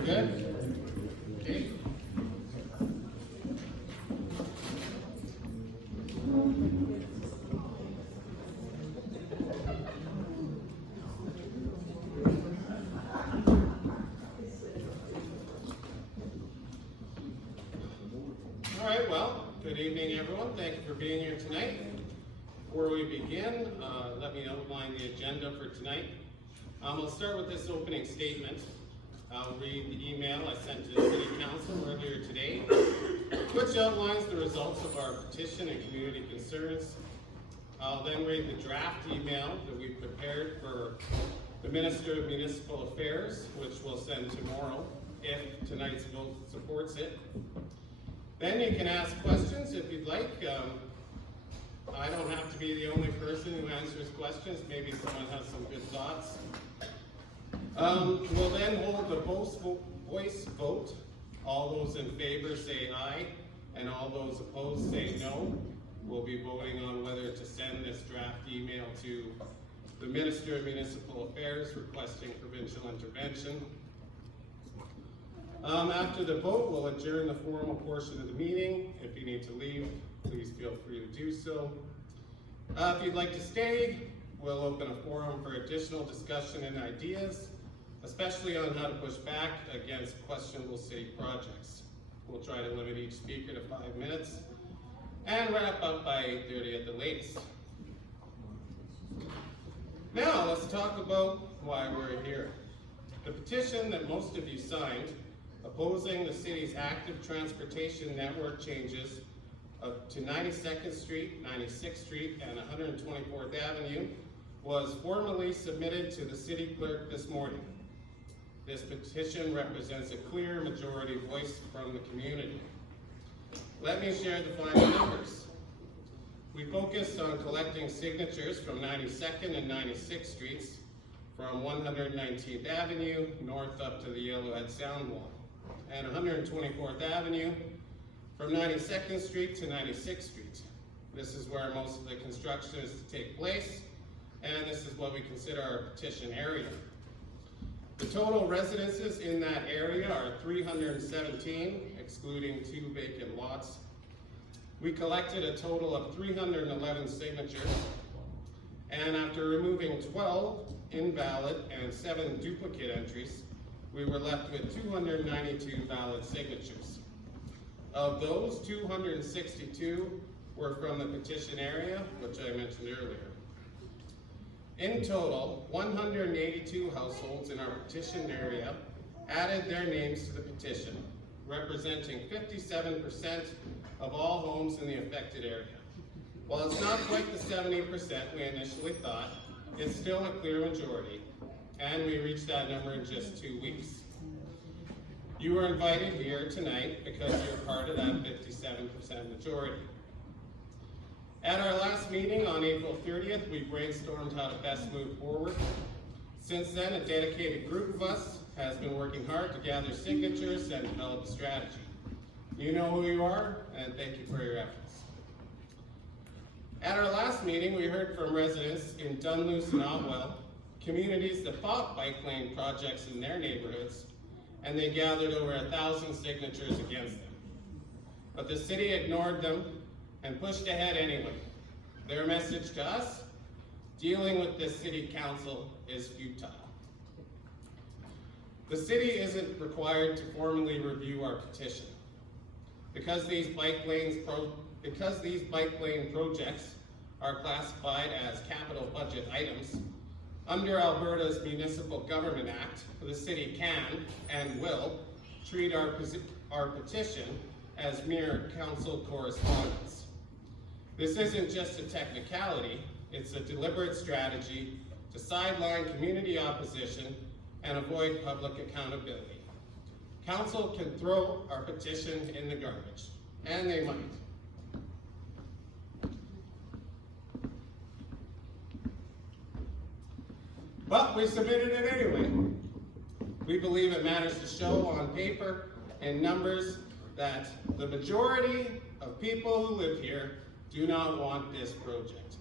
we're good? Okay. All right, well, good evening, everyone. Thank you for being here tonight. Before we begin, let me outline the agenda for tonight. I'll start with this opening statement. I'll read the email I sent to the City Council earlier today, which outlines the results of our petition and community concerns. I'll then read the draft email that we prepared for the Minister of Municipal Affairs, which we'll send tomorrow if tonight's vote supports it. Then you can ask questions if you'd like. I don't have to be the only person who answers questions. Maybe someone has some good thoughts. We'll then hold the voice vote. All those in favor say aye, and all those opposed say no. We'll be voting on whether to send this draft email to the Minister of Municipal Affairs requesting provincial intervention. After the vote, we'll adjourn the formal portion of the meeting. If you need to leave, please feel free to do so. If you'd like to stay, we'll open a forum for additional discussion and ideas, especially on how to push back against questionable city projects. We'll try to limit each speaker to 5 minutes and wrap up by 8:30 at the latest. Now, let's talk about why we're here. The petition that most of you signed, opposing the city's active transportation network changes to 92nd Street, 96th Street, and 124th Avenue, was formally submitted to the city clerk this morning. This petition represents a clear majority voice from the community. Let me share the final numbers. We focused on collecting signatures from 92nd and 96th Streets, from 119th Avenue north up to the Yellowhead Sound Wall, and 124th Avenue from 92nd Street to 96th Street. This is where most of the construction is to take place, and this is what we consider our petition area. The total residences in that area are 317, excluding 2 vacant lots. We collected a total of 311 signatures, and after removing 12 invalid and 7 duplicate entries, we were left with 292 valid signatures. Of those, 262 were from the petition area, which I mentioned earlier. In total, 182 households in our petition area added their names to the petition, representing 57% of all homes in the affected area. While it's not quite the 70% we initially thought, it's still a clear majority, and we reached that number in just 2 weeks. You were invited here tonight because you're part of that 57% majority. At our last meeting on April 30th, we brainstormed how to best move forward. Since then, a dedicated group of us has been working hard to gather signatures and develop a strategy. You know who you are, and thank you for your efforts. At our last meeting, we heard from residents in Dunluce and Otwell, communities that fought bike lane projects in their neighborhoods, and they gathered over 1,000 signatures against them. But the city ignored them and pushed ahead anyway. Their message to us: dealing with this city council is futile. The city isn't required to formally review our petition. Because these bike lane projects are classified as capital budget items, under Alberta's Municipal Government Act, the city can and will treat our petition as mere council correspondence. This isn't just a technicality, it's a deliberate strategy to sideline community opposition and avoid public accountability. Council can throw our petition in the garbage, and they might. But we submitted it anyway. We believe it matters to show on paper and numbers that the majority of people who live here do not want this project.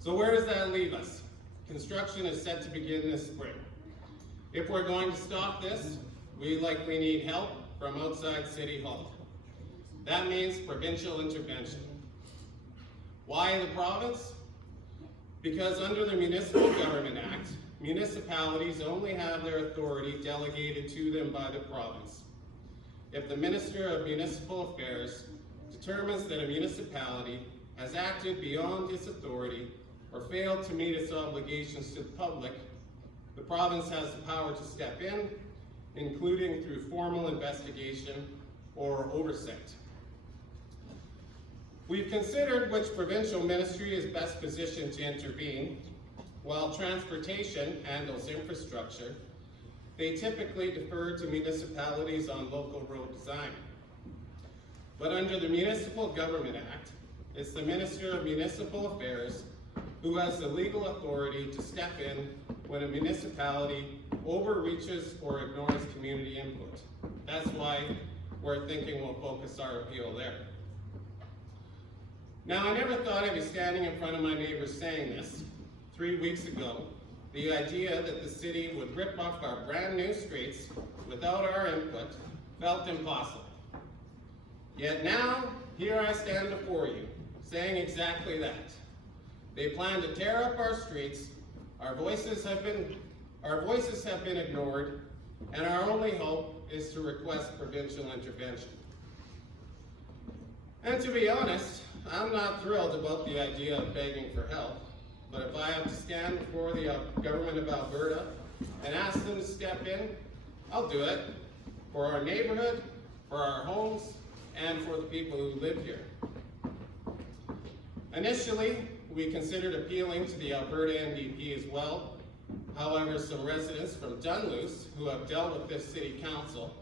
So where does that leave us? Construction is set to begin this spring. If we're going to stop this, we likely need help from outside City Hall. That means provincial intervention. Why the province? Because under the Municipal Government Act, municipalities only have their authority delegated to them by the province. If the Minister of Municipal Affairs determines that a municipality has acted beyond its authority or failed to meet its obligations to the public, the province has the power to step in, including through formal investigation or oversight. We've considered which provincial ministry is best positioned to intervene. While transportation handles infrastructure, they typically defer to municipalities on local road design. But under the Municipal Government Act, it's the Minister of Municipal Affairs who has the legal authority to step in when a municipality overreaches or ignores community input. That's why we're thinking we'll focus our appeal there. Now, I never thought I'd be standing in front of my neighbors saying this. 3 weeks ago, the idea that the city would rip up our brand new streets without our input felt impossible. Yet now, here I stand before you, saying exactly that. They plan to tear up our streets, our voices have been ignored, and our only hope is to request provincial intervention. And to be honest, I'm not thrilled about the idea of begging for help, but if I have to stand before the government of Alberta and ask them to step in, I'll do it for our neighborhood, for our homes, and for the people who live here. Initially, we considered appealing to the Alberta NDP as well. However, some residents from Dunluce who have dealt with this city council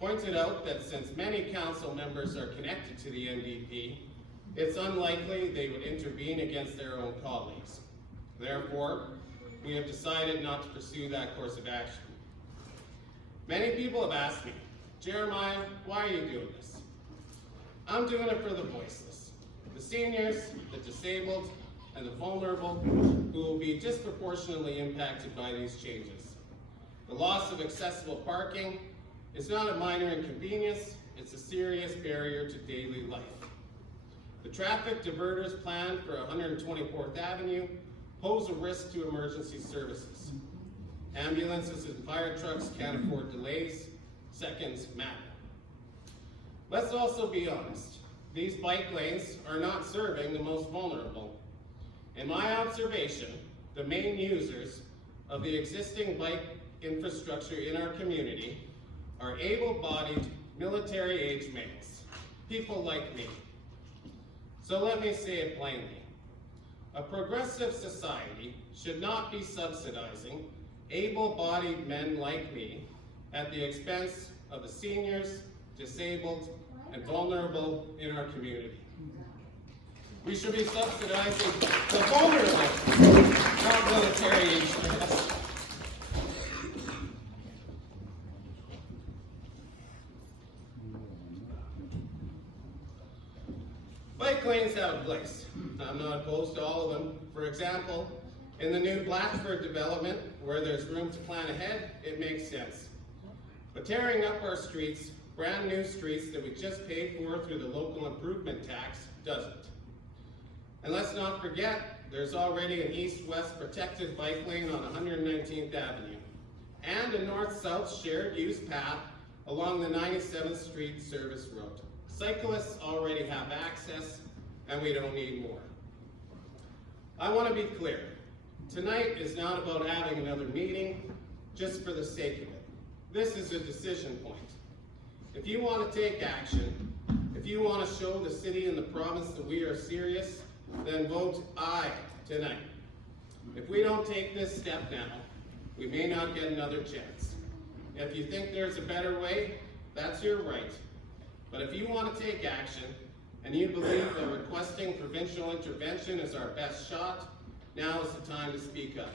pointed out that since many council members are connected to the NDP, it's unlikely they would intervene against their own colleagues. Therefore, we have decided not to pursue that course of action. Many people have asked me, Jeremiah, why are you doing this? I'm doing it for the voiceless, the seniors, the disabled, and the vulnerable who will be disproportionately impacted by these changes. The loss of accessible parking is not a minor inconvenience, it's a serious barrier to daily life. The traffic diverters planned for 124th Avenue pose a risk to emergency services. Ambulances and fire trucks can't afford delays. Seconds matter. Let's also be honest. These bike lanes are not serving the most vulnerable. In my observation, the main users of the existing bike infrastructure in our community are able-bodied, military-age males, people like me. So let me say it plainly. A progressive society should not be subsidizing able-bodied men like me at the expense of the seniors, disabled, and vulnerable in our community. We should be subsidizing the vulnerable, not military-aged males. Bike lanes have a place. I'm not opposed to all of them. For example, in the new Blatchford development, where there's room to plan ahead, it makes sense. But tearing up our streets, brand new streets that we just paid for through the local improvement tax, doesn't. And let's not forget, there's already an east-west protected bike lane on 119th Avenue, and a north-south shared use path along the 97th Street service road. Cyclists already have access, and we don't need more. I want to be clear. Tonight is not about having another meeting just for the sake of it. This is a decision point. If you want to take action, if you want to show the city and the province that we are serious, then vote aye tonight. If we don't take this step now, we may not get another chance. If you think there's a better way, that's your right. But if you want to take action, and you believe that requesting provincial intervention is our best shot, now is the time to speak up.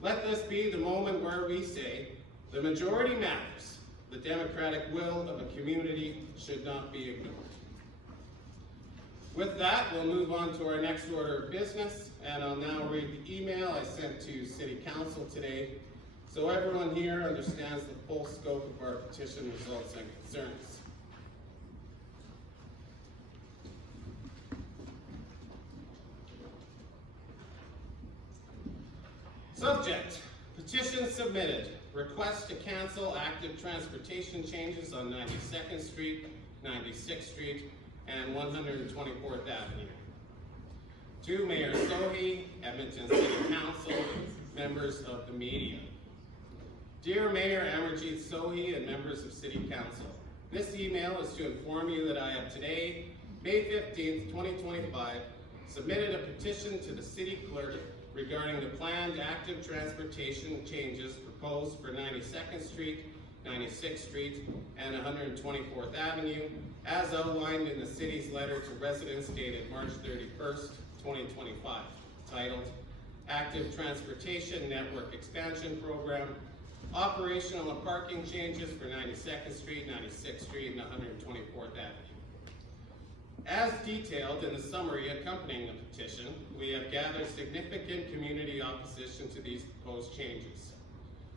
Let this be the moment where we say, the majority matters. The democratic will of a community should not be ignored. With that, we'll move on to our next order of business, and I'll now read the email I sent to City Council today. so everyone here understands the full scope of our petition results and concerns. Subject: petition submitted. Request to cancel active transportation changes on 92nd Street, 96th Street, and 124th Avenue. To Mayor Sohi, Edmonton City Council, members of the media. Dear Mayor Amarjeet Sohi and members of City Council, this email is to inform you that I have today, May 15th, 2025, submitted a petition to the City Clerk regarding the planned active transportation changes proposed for 92nd Street, 96th Street, and 124th Avenue, as outlined in the City's letter to residents dated March 31st, 2025, titled Active Transportation Network Expansion Program, Operational and Parking Changes for 92nd Street, 96th Street, and 124th Avenue. As detailed in the summary accompanying the petition, we have gathered significant community opposition to these proposed changes.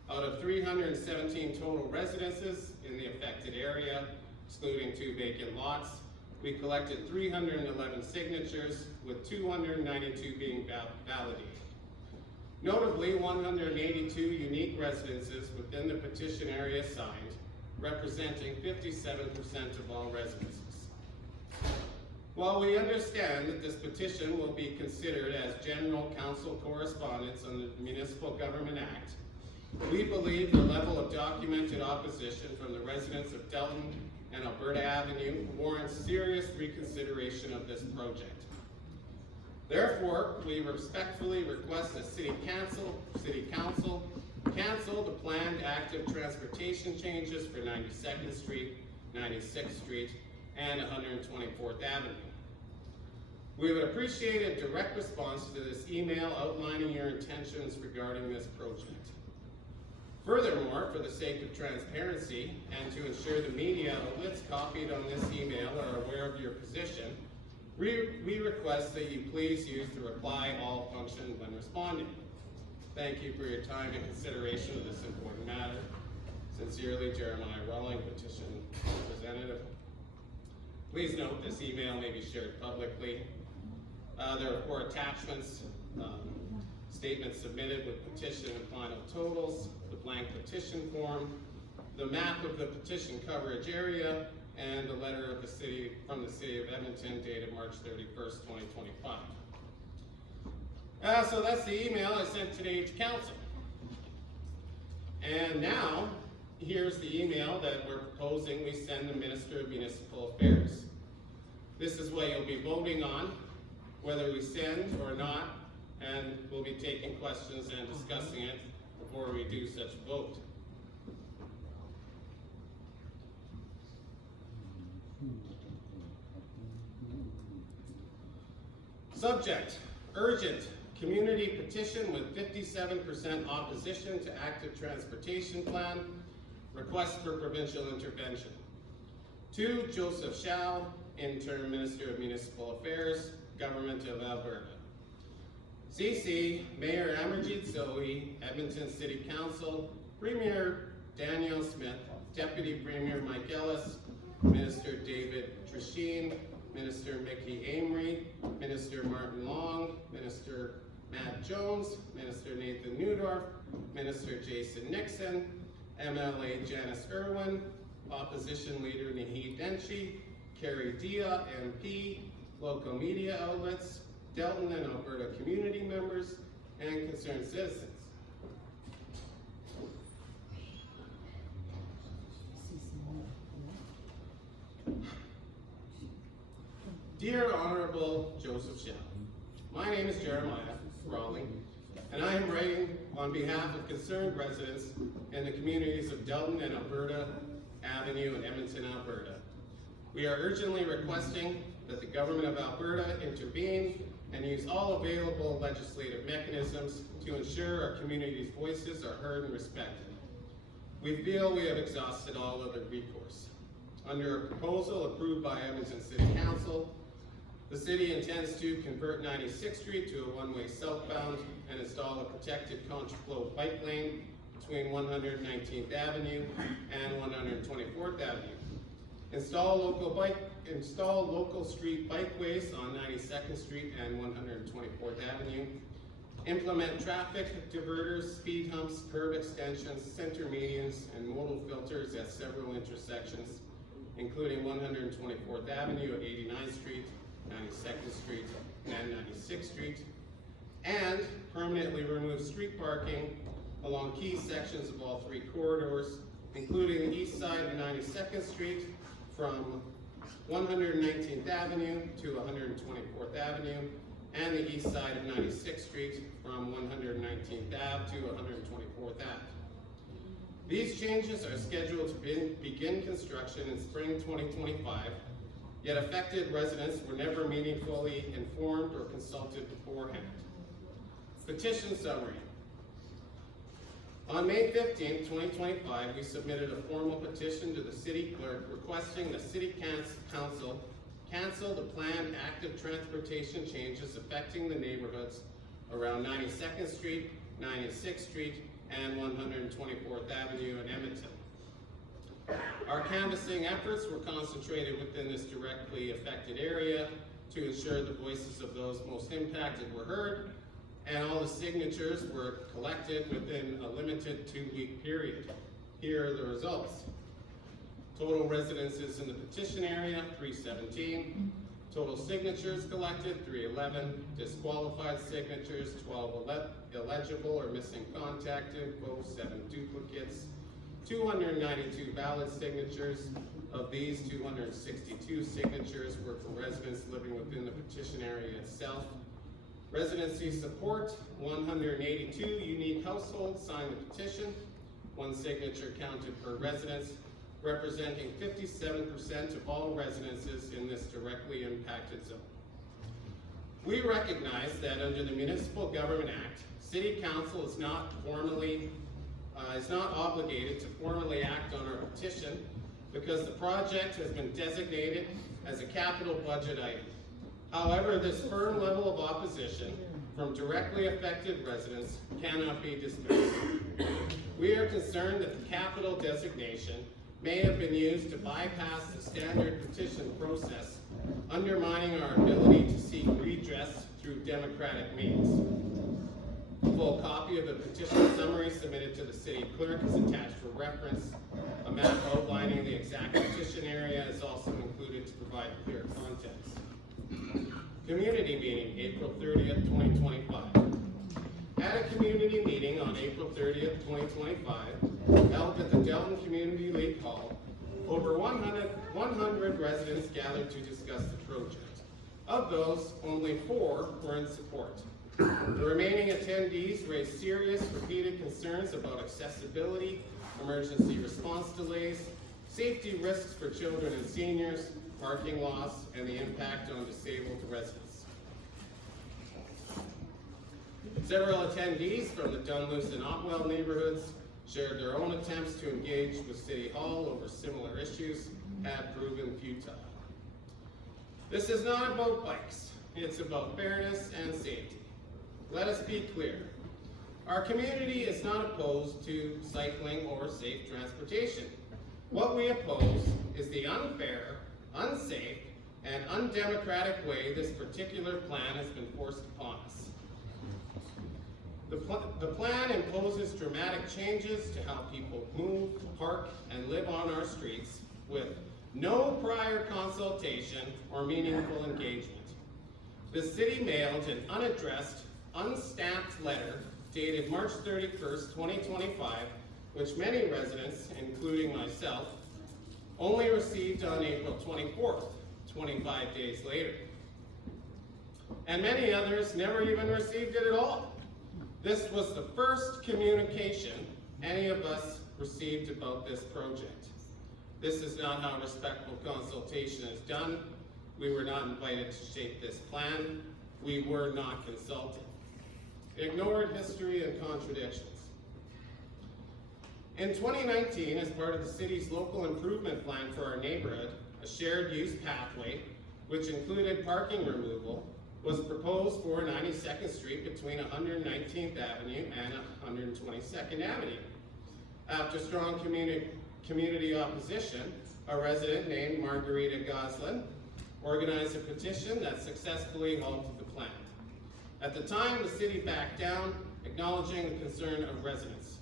Out of 317 total residences in the affected area, excluding 2 vacant lots, we collected 311 signatures, with 292 being validated. Notably, 182 unique residences within the petition area signed, representing 57% of all residences. While we understand that this petition will be considered as general council correspondence under the Municipal Government Act, we believe the level of documented opposition from the residents of Delton and Alberta Avenue warrants serious reconsideration of this project. Therefore, we respectfully request that City Council cancel the planned active transportation changes for 92nd Street, 96th Street, and 124th Avenue. We would appreciate a direct response to this email outlining your intentions regarding this project. Furthermore, for the sake of transparency and to ensure the media outlets copied on this email are aware of your position, we request that you please use the reply all function when responding. Thank you for your time and consideration of this important matter. Sincerely, Jeremiah Rowling, petition representative. Please note this email may be shared publicly. There are 4 attachments, statements submitted with petition and final totals, the blank petition form, the map of the petition coverage area, and the letter of the city from the City of Edmonton dated March 31st, 2025. So that's the email I sent today to Council. And now, here's the email that we're proposing we send the Minister of Municipal Affairs. This is what you'll be voting on, whether we send or not, and we'll be taking questions and discussing it before we do such a vote. Subject: urgent community petition with 57% opposition to active transportation plan. Request for provincial intervention. To Joseph Schau, Interim Minister of Municipal Affairs, Government of Alberta. CC, Mayor Amarjeet Sohi, Edmonton City Council, Premier Daniel Smith, Deputy Premier Mike Ellis, Minister David Trisheen, Minister Mickey Amory, Minister Martin Long, Minister Matt Jones, Minister Nathan Neudorf, Minister Jason Nixon, MLA Janice Irwin, Opposition Leader Naheed Denchi, Carrie Dia, MP, local media outlets, Delton and Alberta community members, and concerned citizens. Dear Honorable Joseph Schau, my name is Jeremiah Rowling, and I am writing on behalf of concerned residents in the communities of Delton and Alberta Avenue in Edmonton, Alberta. We are urgently requesting that the Government of Alberta intervene and use all available legislative mechanisms to ensure our community's voices are heard and respected. We feel we have exhausted all other recourse. Under a proposal approved by Edmonton City Council, the city intends to convert 96th Street to a one-way southbound and install a protected contraflow bike lane between 119th Avenue and 124th Avenue. Install local street bikeways on 92nd Street and 124th Avenue. Implement traffic diverters, speed humps, curb extensions, center medians, and modal filters at several intersections, including 124th Avenue at 89th Street, 92nd Street, and 96th Street. And permanently remove street parking along key sections of all three corridors, including the east side of 92nd Street from 119th Avenue to 124th Avenue, and the east side of 96th Street from 119th Ave to 124th Ave. These changes are scheduled to begin construction in spring 2025, yet affected residents were never meaningfully informed or consulted beforehand. Petition summary. On May 15, 2025, we submitted a formal petition to the City Clerk requesting the City Council cancel the planned active transportation changes affecting the neighborhoods around 92nd Street, 96th Street, and 124th Avenue in Edmonton. Our canvassing efforts were concentrated within this directly affected area to ensure the voices of those most impacted were heard, and all the signatures were collected within a limited 2-week period. Here are the results. Total residences in the petition area, 317. Total signatures collected, 311. Disqualified signatures, 12 illegible or missing contact info, 7 duplicates. 292 valid signatures. Of these, 262 signatures were for residents living within the petition area itself. Residency support, 182 unique households signed the petition. 1 signature counted per residence, representing 57% of all residences in this directly impacted zone. We recognize that under the Municipal Government Act, City Council is not obligated to formally act on our petition because the project has been designated as a capital budget item. However, this firm level of opposition from directly affected residents cannot be dismissed. We are concerned that the capital designation may have been used to bypass the standard petition process, undermining our ability to seek redress through democratic means. A full copy of the petition summary submitted to the City Clerk is attached for reference. A map outlining the exact petition area is also included to provide clear context. Community meeting, April 30th, 2025. At a community meeting on April 30th, 2025, held at the Delton Community League Hall, over 100 residents gathered to discuss the project. Of those, only 4 were in support. The remaining attendees raised serious, repeated concerns about accessibility, emergency response delays, safety risks for children and seniors, parking loss, and the impact on disabled residents. Several attendees from the Dunluce and Otwell neighborhoods shared their own attempts to engage with City Hall over similar issues have proven futile. This is not about bikes, it's about fairness and safety. Let us be clear. Our community is not opposed to cycling or safe transportation. What we oppose is the unfair, unsafe, and undemocratic way this particular plan has been forced upon us. The plan imposes dramatic changes to how people move, park, and live on our streets with no prior consultation or meaningful engagement. The city mailed an unaddressed, unstamped letter dated March 31st, 2025, which many residents, including myself, only received on April 24th, 25 days later. And many others never even received it at all. This was the first communication any of us received about this project. This is not how respectful consultation is done. We were not invited to shape this plan. We were not consulted. Ignored history and contradictions. In 2019, as part of the city's local improvement plan for our neighborhood, a shared use pathway, which included parking removal, was proposed for 92nd Street between 119th Avenue and 122nd Avenue. After strong community opposition, a resident named Margarita Goslin organized a petition that successfully halted the plan. At the time, the city backed down, acknowledging the concern of residents.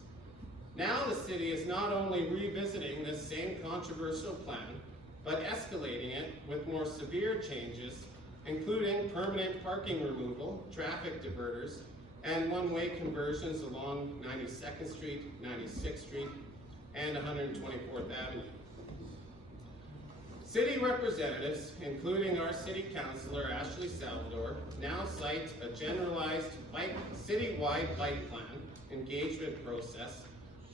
Now the city is not only revisiting this same controversial plan, but escalating it with more severe changes, including permanent parking removal, traffic diverters, and one-way conversions along 92nd Street, 96th Street, and 124th Avenue. City representatives, including our city councillor Ashley Salvador, now cite a generalized citywide bike plan engagement process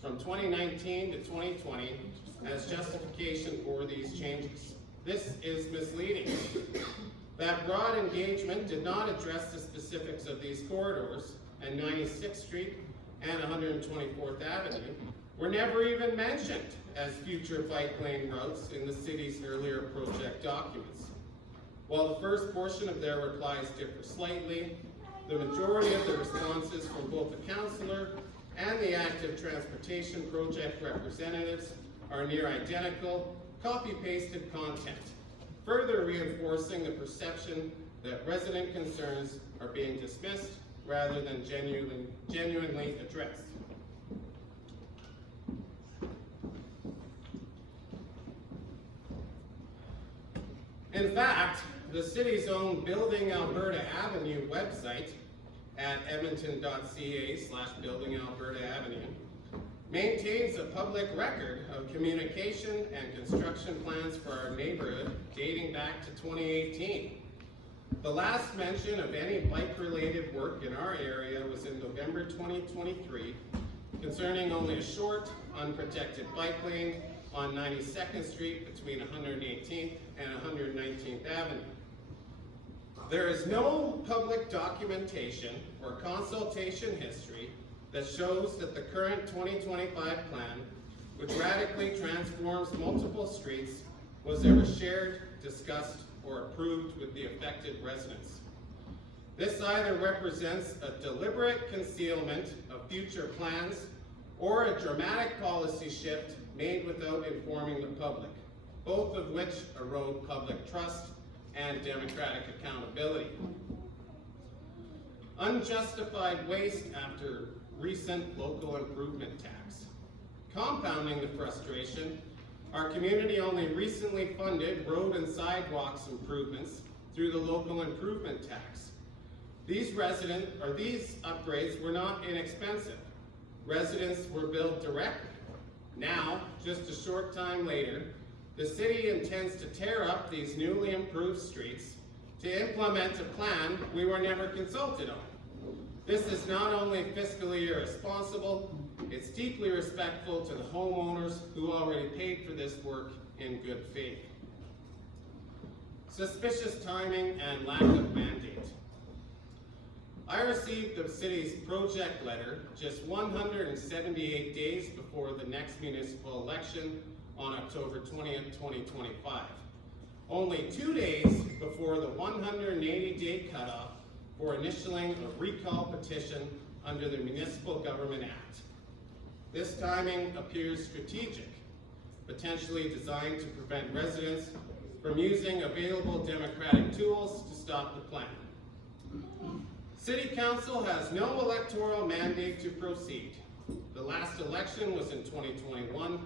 from 2019 to 2020 as justification for these changes. This is misleading. That broad engagement did not address the specifics of these corridors, and 96th Street and 124th Avenue were never even mentioned as future bike lane routes in the city's earlier project documents. While the first portion of their replies differ slightly, the majority of the responses from both the councillor and the active transportation project representatives are near identical, copy-pasted content, further reinforcing the perception that resident concerns are being dismissed rather than genuinely addressed. In fact, the city's own Building Alberta Avenue website at edmonton.ca/Building Alberta Avenue maintains a public record of communication and construction plans for our neighborhood dating back to 2018. The last mention of any bike-related work in our area was in November 2023, concerning only a short, unprotected bike lane on 92nd Street between 118th and 119th Avenue. There is no public documentation or consultation history that shows that the current 2025 plan, which radically transforms multiple streets, was ever shared, discussed, or approved with the affected residents. This either represents a deliberate concealment of future plans or a dramatic policy shift made without informing the public, both of which erode public trust and democratic accountability. Unjustified waste after recent local improvement tax. Compounding the frustration, our community only recently funded road and sidewalks improvements through the local improvement tax. These upgrades were not inexpensive. Residents were billed directly. Now, just a short time later, the city intends to tear up these newly improved streets to implement a plan we were never consulted on. This is not only fiscally irresponsible, it's deeply respectful to the homeowners who already paid for this work in good faith. Suspicious timing and lack of mandate. I received the city's project letter just 178 days before the next municipal election on October 20th, 2025. Only 2 days before the 180-day cutoff for initialing a recall petition under the Municipal Government Act. This timing appears strategic, potentially designed to prevent residents from using available democratic tools to stop the plan. City Council has no electoral mandate to proceed. The last election was in 2021,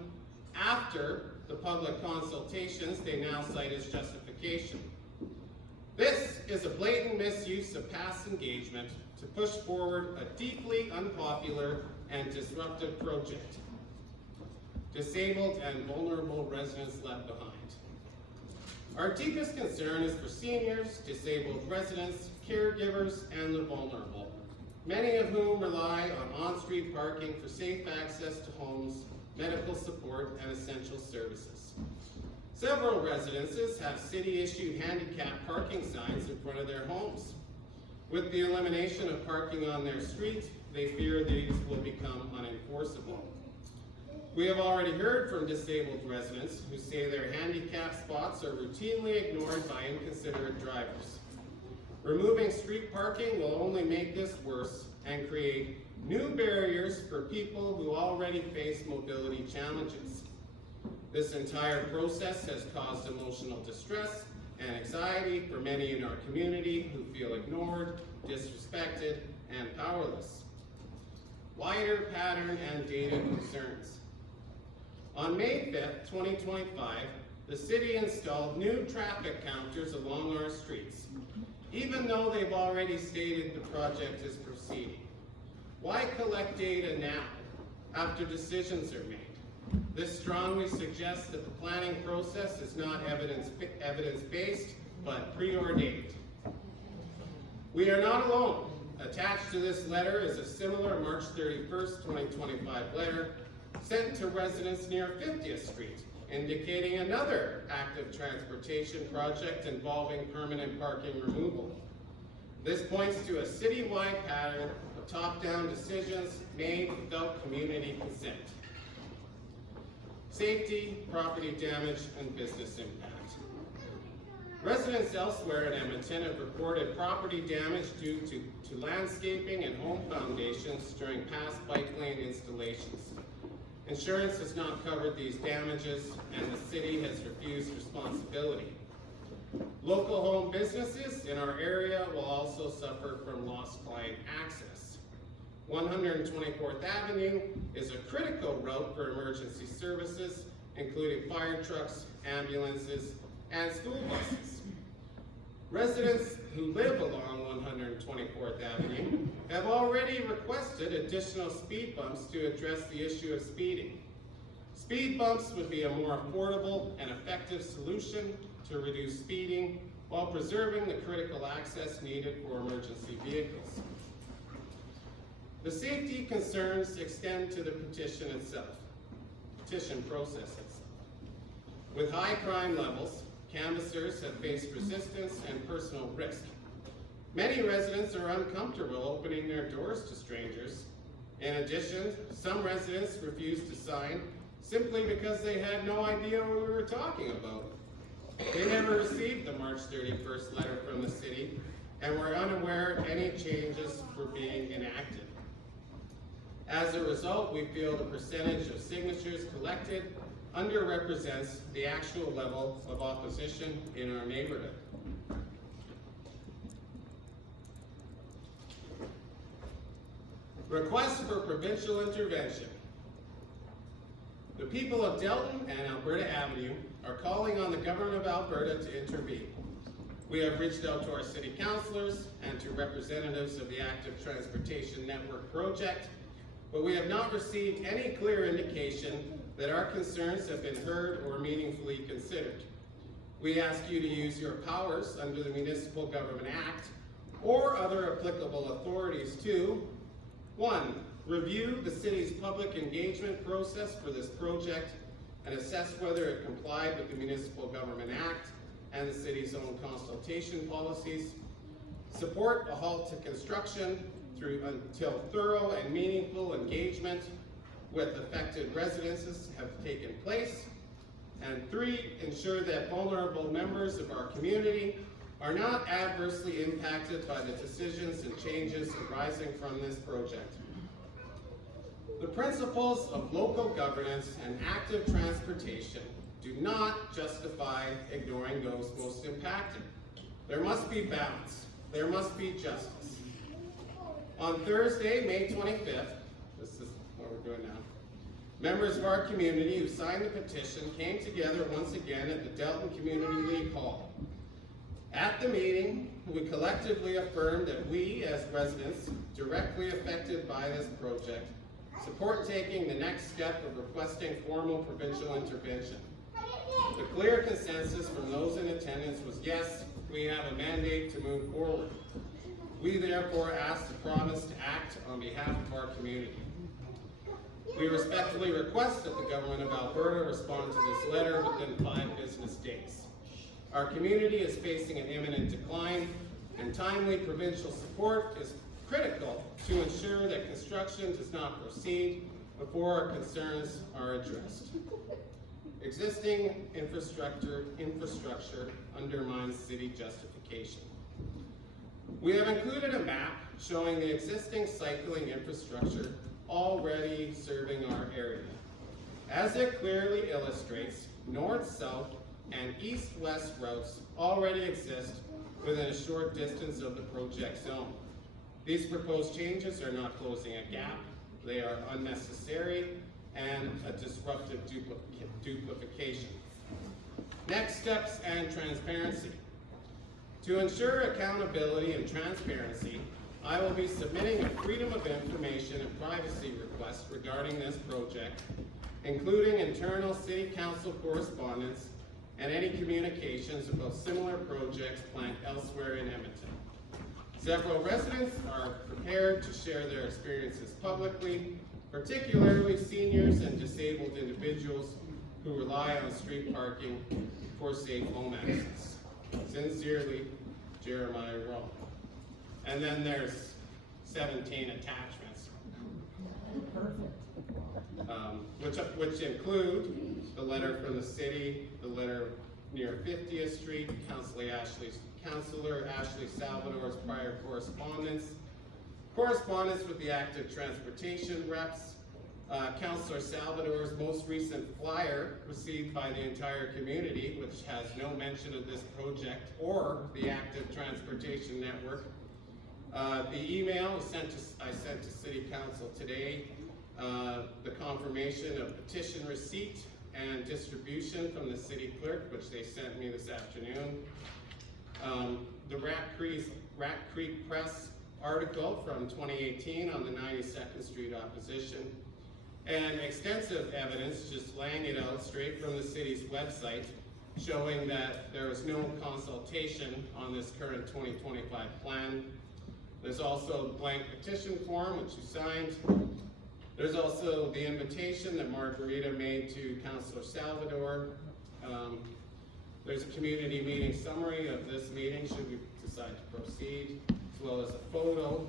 after the public consultations they now cite as justification. This is a blatant misuse of past engagement to push forward a deeply unpopular and disruptive project. Disabled and vulnerable residents left behind. Our deepest concern is for seniors, disabled residents, caregivers, and the vulnerable, many of whom rely on on-street parking for safe access to homes, medical support, and essential services. Several residences have city-issued handicap parking signs in front of their homes. With the elimination of parking on their street, they fear these will become unenforceable. We have already heard from disabled residents who say their handicap spots are routinely ignored by inconsiderate drivers. Removing street parking will only make this worse and create new barriers for people who already face mobility challenges. This entire process has caused emotional distress and anxiety for many in our community who feel ignored, disrespected, and powerless. Wider pattern and data concerns. On May 5th, 2025, the city installed new traffic counters along our streets, even though they've already stated the project is proceeding. Why collect data now, after decisions are made? This strongly suggests that the planning process is not evidence-based, but preordained. We are not alone. Attached to this letter is a similar March 31st, 2025 letter sent to residents near 50th Street, indicating another active transportation project involving permanent parking removal. This points to a citywide pattern of top-down decisions made without community consent. Safety, property damage, and business impact. Residents elsewhere in Edmonton have reported property damage due to landscaping and home foundations during past bike lane installations. Insurance has not covered these damages, and the city has refused responsibility. Local home businesses in our area will also suffer from lost client access. 124th Avenue is a critical route for emergency services, including fire trucks, ambulances, and school buses. Residents who live along 124th Avenue have already requested additional speed bumps to address the issue of speeding. Speed bumps would be a more affordable and effective solution to reduce speeding while preserving the critical access needed for emergency vehicles. The safety concerns extend to the petition process itself. With high crime levels, canvassers have faced resistance and personal risk. Many residents are uncomfortable opening their doors to strangers. In addition, some residents refused to sign simply because they had no idea what we were talking about. They never received the March 31st letter from the city and were unaware any changes were being enacted. As a result, we feel the percentage of signatures collected underrepresents the actual level of opposition in our neighborhood. Request for provincial intervention. The people of Delton and Alberta Avenue are calling on the government of Alberta to intervene. We have reached out to our city councillors and to representatives of the Active Transportation Network project, but we have not received any clear indication that our concerns have been heard or meaningfully considered. We ask you to use your powers under the Municipal Government Act or other applicable authorities to 1. Review the city's public engagement process for this project and assess whether it complied with the Municipal Government Act and the city's own consultation policies. Support a halt to construction until thorough and meaningful engagement with affected residences have taken place. And 3, ensure that vulnerable members of our community are not adversely impacted by the decisions and changes arising from this project. The principles of local governance and active transportation do not justify ignoring those most impacted. There must be balance. There must be justice. On Thursday, May 25th, this is what we're doing now, members of our community who signed the petition came together once again at the Delton Community League Hall. At the meeting, we collectively affirmed that we, as residents directly affected by this project, support taking the next step of requesting formal provincial intervention. The clear consensus from those in attendance was yes, we have a mandate to move forward. We therefore ask the province to act on behalf of our community. We respectfully request that the Government of Alberta respond to this letter within 5 business days. Our community is facing an imminent decline, and timely provincial support is critical to ensure that construction does not proceed before our concerns are addressed. Existing infrastructure undermines city justification. We have included a map showing the existing cycling infrastructure already serving our area. As it clearly illustrates, north-south and east-west routes already exist within a short distance of the project zone. These proposed changes are not closing a gap, they are unnecessary and a disruptive duplication. Next steps and transparency. To ensure accountability and transparency, I will be submitting a Freedom of Information and Privacy request regarding this project, including internal City Council correspondence and any communications about similar projects planned elsewhere in Edmonton. Several residents are prepared to share their experiences publicly, particularly seniors and disabled individuals who rely on street parking for safe home access. Sincerely, Jeremiah Rowe. And then there's 17 attachments, which include the letter from the city, the letter near 50th Street, Councillor Ashley Salvador's prior correspondence with the active transportation reps, Councillor Salvador's most recent flyer received by the entire community, which has no mention of this project or the active transportation network. The email I sent to City Council today, the confirmation of petition receipt and distribution from the city clerk, which they sent me this afternoon. The Rat Creek Press article from 2018 on the 92nd Street opposition, and extensive evidence just laying it out straight from the city's website, showing that there was no consultation on this current 2025 plan. There's also a blank petition form, which you signed. There's also the invitation that Margarita made to Councillor Salvador. There's a community meeting summary of this meeting, should we decide to proceed, as well as a photo,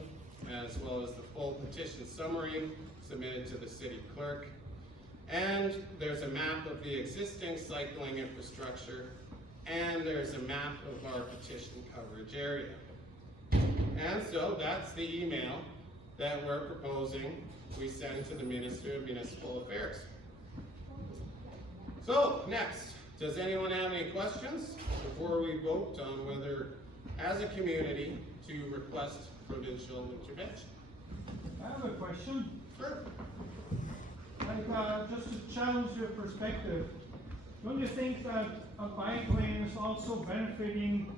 as well as the full petition summary submitted to the city clerk. And there's a map of the existing cycling infrastructure, and there's a map of our petition coverage area. And so that's the email that we're proposing we send to the Minister of Municipal Affairs. So, next, does anyone have any questions before we vote on whether, as a community, to request provincial intervention? I have a question. Sure. Like, just to challenge your perspective, don't you think that a bike lane is also benefiting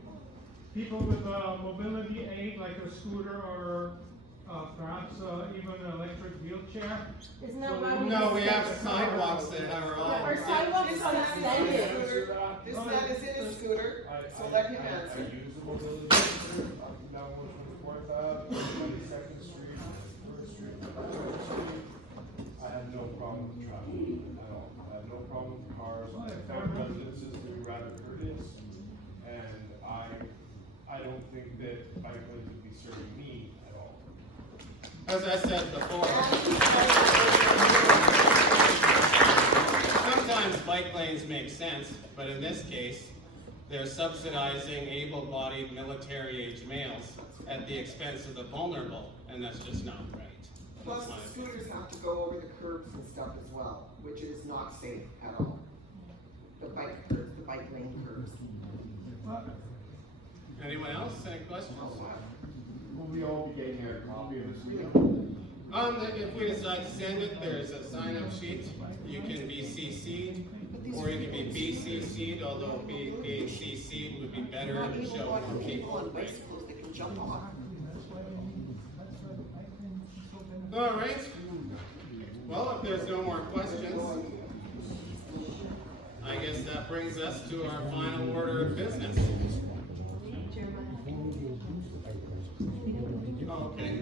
people with a mobility aid, like a scooter or perhaps even an electric wheelchair? Isn't that why we No, we have sidewalks that are all. Our sidewalks are extended. This man is in a scooter, so let him answer. I use the mobility scooter up and down 124th Ave, 22nd Street, 1st Street, 3rd Street. I have no problem with traffic at all. I have no problem with cars. Our residences will be rather courteous, and I don't think that bike lanes would be serving me at all. As I said before, sometimes bike lanes make sense, but in this case, they're subsidizing able-bodied military-age males at the expense of the vulnerable, and that's just not right. Plus, the scooters have to go over the curbs and stuff as well, which is not safe at all. The bike curbs, the bike lane curbs. Anyone else? Any questions? Will we all be getting a copy of this video? If we decide to send it, there's a sign-up sheet. You can be CC'd, or you can be BCC'd, although being CC'd would be better to show more people. On bicycles that can jump on. All right. Well, if there's no more questions, I guess that brings us to our final order of business. Oh, okay.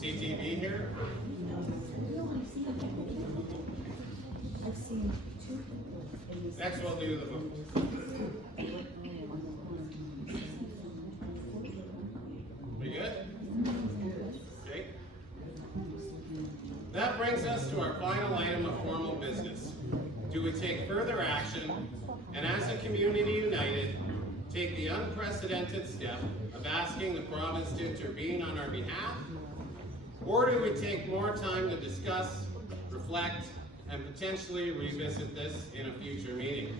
CTV here? Next we'll do the vote. We good? Okay. That brings us to our final item of formal business. Do we take further action and as a community united, take the unprecedented step of asking the province to intervene on our behalf? Or do we take more time to discuss, reflect, and potentially revisit this in a future meeting?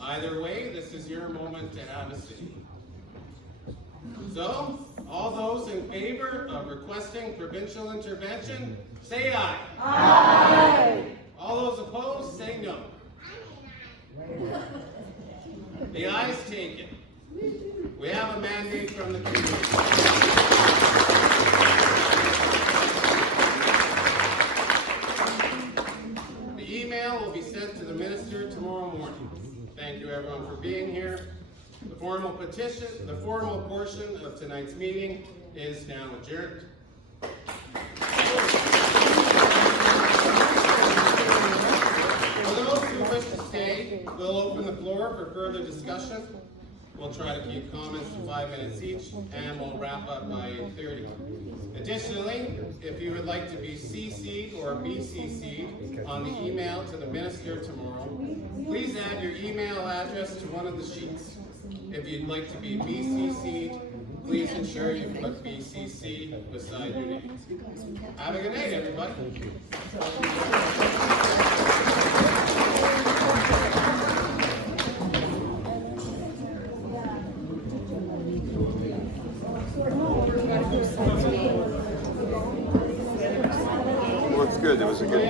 Either way, this is your moment to have a seat. So, all those in favor of requesting provincial intervention, say aye. Aye. All those opposed, say no. The ayes take it. We have a mandate from the community. The email will be sent to the minister tomorrow morning. Thank you everyone for being here. The formal portion of tonight's meeting is now adjourned. For those who wish to stay, we'll open the floor for further discussion. We'll try to keep comments to 5 minutes each, and we'll wrap up by 8:30. Additionally, if you would like to be CC'd or BCC'd on the email to the minister tomorrow, please add your email address to one of the sheets. If you'd like to be BCC'd, please ensure you put BCC beside your name. Have a good night, everybody. Well, it's good. It was a good.